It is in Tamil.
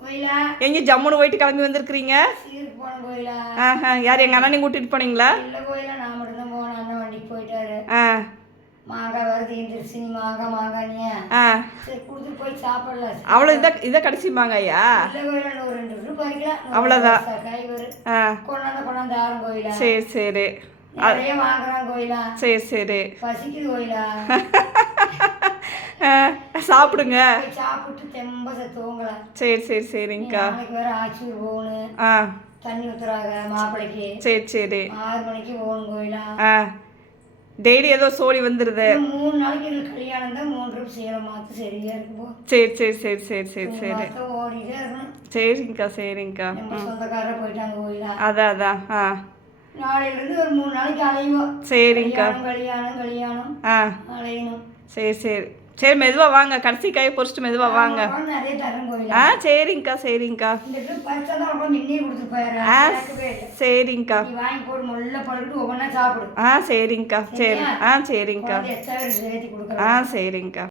கோயிலா? எங்க ஜம்முன்னு போயிட்டு கிளம்பி வந்திருக்கிறீங்க? ஆஹா யார் எங்கள் அண்ணனையும் கூட்டிகிட்டு போனீங்களா? ஆ. மாங்காய் வருது எந்திரிச்சு நீ மாங்காய் மாங்கானியா போய் சாப்பிடலாம். அவ்வளோ இதை இதை ஒரு ரெண்டு ரூபா பறிக்கலாம் ஆ. கொண்டாந்து கொண்டாந்து ஆறும் கோயிலா. சரி சரி. நிறைய வாங்குறான் கோயிலா. சரி சரி. பசிக்குது கோயிலா. சாப்பிடுங்க. சாப்பிட்டு தெம்ப தூங்கலாம் சரி சரி சரிங்கக்கா. நாளைக்கு வேற ஆச்சூர் போகணும். ஆ. தண்ணி ஊத்துறாங்க மாப்பிள்ளைக்கு சரி சரி. ஆறு மணிக்கு போகணும் கோயிலா? ஆ. டெய்லி ஏதோ சோழி இன்னும் மூணு நாளைக்கு கல்யாணம் தான். மூன்று ரூபா சேலை மாற்ற சரியா இருக்கும் சரி சரி சரி சரி சரி சரி. சரிங்கக்கா சரிங்கக்கா. சொந்தக்காரர் போயிட்டாங்க கோயிலா? அதான் அதான் ஆ. நாளையில இருந்து ஒரு மூணு நாளைக்கு அலைவோம். சரிங்கக்கா. கல்யாணம் கல்யாணம். ஆ. அலையணும். சரி சரி. சரி மெதுவாக வாங்க. கடைசி காயை பொறிச்சிட்டு மெதுவாக வாங்க. ஆ சரிங்கக்கா சரிங்கக்கா. கொடுத்து போயிடுறேன் ஆ. சரிங்கக்கா. ஆ சரிங்கக்கா சரி. ஆ சரிங்கக்கா. ஆ சரிங்கக்கா.